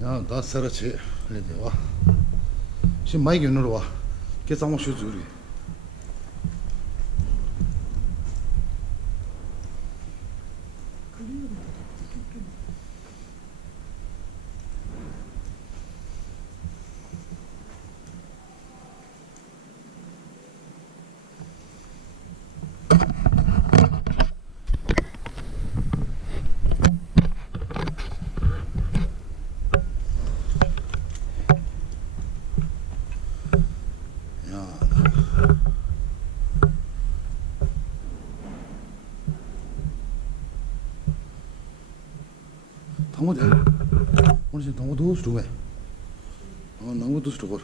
야, 나 살았지. 그래, 와. 지금 많이 견누러 와. 계속 한번 쉬어줘, 우리. 당구대. 오늘 지금 당구 도수 두 배. 당구 도수 두 걸.